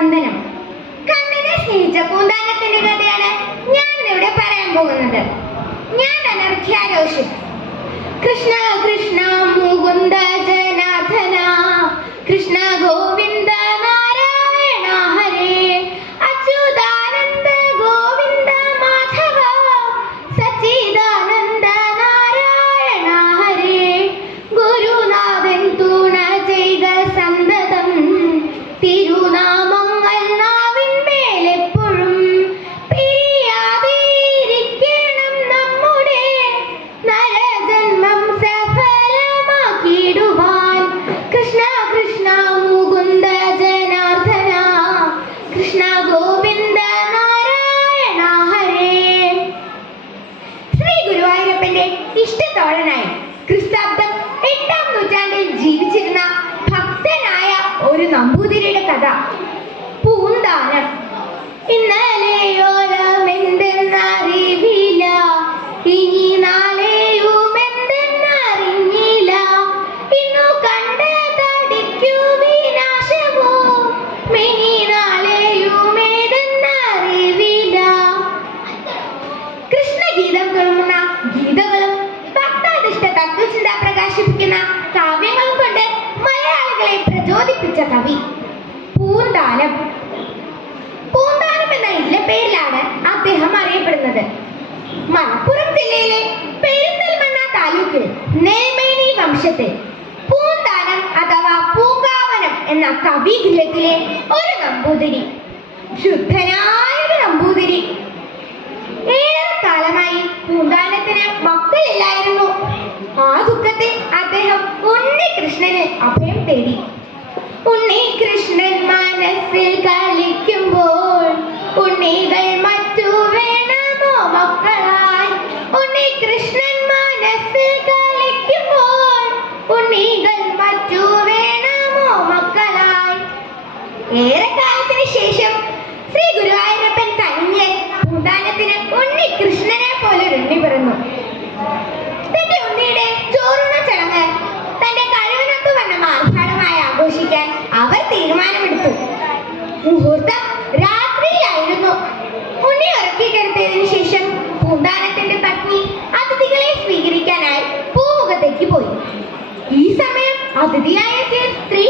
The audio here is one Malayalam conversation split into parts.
വന്ദനം. കണ്ണിനെ സ്നേഹിച്ച പൂന്താനത്തിന്റെ കഥയാണ് ഞാൻ ഇവിടെ പറയാൻ പോകുന്നത്. ഞാൻ അനർഘ്യാരോഷൻ. കൃഷ്ണ കൃഷ്ണ മുകുന്ദ ജനാർദ്ദന, കൃഷ്ണ ഗോവിന്ദ നാരായണ ഹരേ, അച്യുതാനന്ദ ഗോവിന്ദ മാധവ, സച്ചിദാനന്ദ നാരായണ ഹരേ. ഗുരുനാഥൻ തുണ ചെയ്ത സന്തതം തിരുനാമങ്ങൾ നാവിന്മേലെപ്പോഴും പിരിയാതെയിരിക്കണം നമ്മുടെ നരജന്മം സഫലമാക്കിയിടുവാൻ. കൃഷ്ണ കൃഷ്ണ മുകുന്ദ ജനാർദ്ദന, കൃഷ്ണ ഗോവിന്ദ നാരായണ ഹരേ. ശ്രീ ഗുരുവായൂരപ്പന്റെ ഇഷ്ടത്തോഴനായി ക്രിസ്താബ്ദം 8-ാം നൂറ്റാണ്ടിൽ ജീവിച്ചിരുന്ന ഭക്തനായ ഒരു നമ്പൂതിരിയുടെ കഥ. പൂന്താനം. ഇന്നലെയോലമെന്തെന്നറിവില്ല, ഇനി നാളെയുമെന്തെന്നറിഞ്ഞില്ല, ഇന്നു കണ്ടതടിക്കു വിനാശമോ, മിനി നാളെയുമേതെന്നറിവില്ല. കൃഷ്ണഗീതം തുടങ്ങുന്ന ഗീതകളും ഭക്താധിഷ്ഠ തത്വചിന്ത പ്രകാശിപ്പിക്കുന്ന കാവ്യങ്ങളും കൊണ്ട് മലയാളികളെ പ്രചോദിപ്പിച്ച കവി. പൂന്താനം. പൂന്താനം എന്ന ഇല്ലപ്പേരിലാണ് അദ്ദേഹം അറിയപ്പെടുന്നത്. മലപ്പുറം ജില്ലയിലെ പെരിന്തൽമണ്ണ താലൂക്കിൽ നെൽമേനി വംശത്തിൽ പൂന്താനം അഥവാ പൂങ്കാവനം എന്ന കവിഗൃഹത്തിലെ ഒരു നമ്പൂതിരി. ശുദ്ധനായ ഒരു നമ്പൂതിരി. ഏറെക്കാലമായി പൂന്താനത്തിന് മക്കളില്ലായിരുന്നു. ആ ദുഃഖത്തിൽ അദ്ദേഹം ഉണ്ണികൃഷ്ണന് അഭയം തേടി. ഉണ്ണികൃഷ്ണൻ മനസ്സിൽ കളിക്കുമ്പോൾ ഉണ്ണികൾ മറ്റു വേണമോ മക്കളായി. ഉണ്ണികൃഷ്ണൻ മനസ്സിൽ കളിക്കുമ്പോൾ ഉണ്ണികൾ മറ്റു വേണമോ മക്കളായി. ഏറെക്കാലത്തിന് ശേഷം ശ്രീ ഗുരുവായൂരപ്പൻ കനിഞ്ഞ് പൂന്താനത്തിന് ഉണ്ണികൃഷ്ണനെ പോലെ ഉണ്ണി പിറന്നു. തന്റെ ഉണ്ണിയുടെ ചോറുണ ചടങ്ങ് തന്റെ കഴിവിനൊത്തു വണ്ണം ആർഭാടമായി ആഘോഷിക്കാൻ അവർ തീരുമാനമെടുത്തു. മുഹൂർത്തം രാത്രിയിലായിരുന്നു. ഉണ്ണി ഉറക്കി കിടത്തിയതിനു ശേഷം പൂന്താനത്തിന്റെ പത്നി അതിഥികളെ സ്വീകരിക്കാനായി പൂമുഖത്തേക്ക് പോയി. ഈ സമയം അതിഥിയായ സ്ത്രീ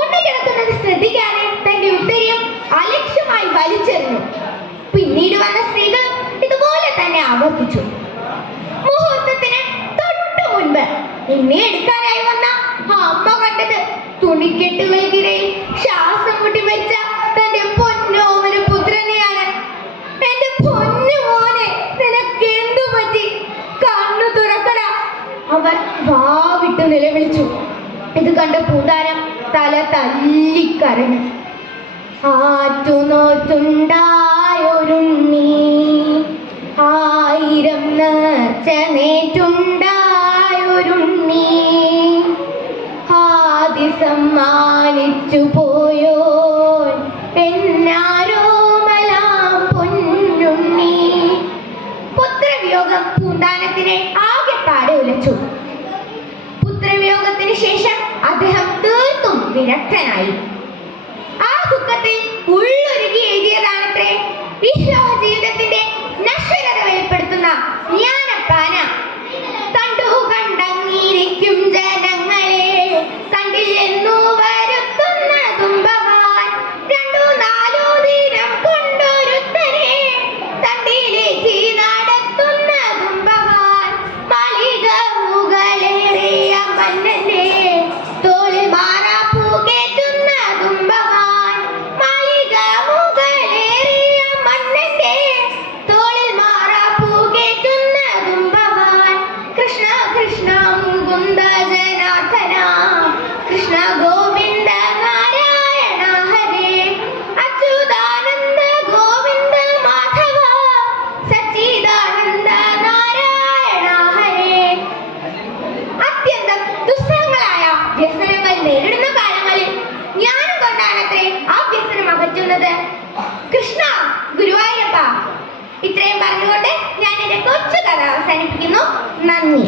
ഉണ്ണി കിടക്കുന്നത് ശ്രദ്ധിക്കാതെ തന്റെ ഉത്തരം അലക്ഷ്യമായി വലിച്ചെറിഞ്ഞു. പിന്നീട് വന്ന സ്ത്രീകൾ ഇതുപോലെ തന്നെ ആവർത്തിച്ചു. മുഹൂർത്തത്തിന് തൊട്ടു മുൻപ് ഉണ്ണി എടുക്കാനായി വന്ന അമ്മ കണ്ടത് തുണിക്കെട്ടുകൾക്കിടയിൽ ശ്വാസം മുട്ടി വെച്ച തന്റെ പൊന്നോമന പുത്രനെയാണ്. എന്റെ പൊന്നു മോനെ, നിനക്ക് എന്തു പറ്റി? കണ്ണു തുറക്കട. അവർ വാവിട്ട് നിലവിളിച്ചു. ഇത് കണ്ട പൂന്താനം തല തല്ലിക്കരഞ്ഞു. ആറ്റുനോറ്റുണ്ടായൊരുണ്ണി, 1000 നേർച്ച നേറ്റുണ്ടായൊരുണ്ണി, ആദി സമ്മാനിച്ചു പോയോ എന്നാരോമലാം പൊന്നുണ്ണി. പുത്രവിയോഗം പൂന്താനത്തിനെ ആകെപ്പാടെ ഉലച്ചു. പുത്രവിയോഗത്തിന് ശേഷം അദ്ദേഹം തീർത്തും വിരക്തനായി. ആ ദുഃഖത്തിൽ ഉള്ളൊരുകി എഴുതിയതാണത്രേ ഈ ശ്ലോക ജീവിതത്തിന്റെ നശ്വരത വെളിപ്പെടുത്തുന്ന ജ്ഞാനപ്പാന. കണ്ടു കണ്ടങ്ങിരിക്കും ജനങ്ങളെ, കണ്ടില്ലെന്നു വരുത്തുന്നതും ഭവാൻ. 2-4 ദിനം കൊണ്ടൊരുത്തനെ തണ്ടിലേക്ക് നടത്തുന്നതും ഭവാൻ. മാളിക മുകളേറിയ മന്നന്റെ തോളിൽ മാറാപ്പൂ കേറ്റുന്നതും ഭവാൻ. മാളിക മുകളേറിയ മന്നന്റെ തോളിൽ മാറാപ്പൂ കേറ്റുന്നതും ഭവാൻ. കൃഷ്ണ കൃഷ്ണ മുകുന്ദ ജനാർദ്ദന, കൃഷ്ണ ഗോവിന്ദ നാരായണ ഹരേ, അച്യുതാനന്ദ ഗോവിന്ദ മാധവ, സച്ചിദാനന്ദ നാരായണ ഹരേ. അത്യന്തം ദുസ്സഹങ്ങളായ വ്യസനങ്ങൾ നേരിടുന്ന കാലങ്ങളിൽ ജ്ഞാനം കൊണ്ടാണത്രേ ആ വ്യസനം അകറ്റുന്നത്. കൃഷ്ണ ഗുരുവായൂരപ്പ. ഇത്രയും പറഞ്ഞുകൊണ്ട് ഞാൻ എന്റെ കൊച്ചു കഥ അവസാനിപ്പിക്കുന്നു. നന്ദി.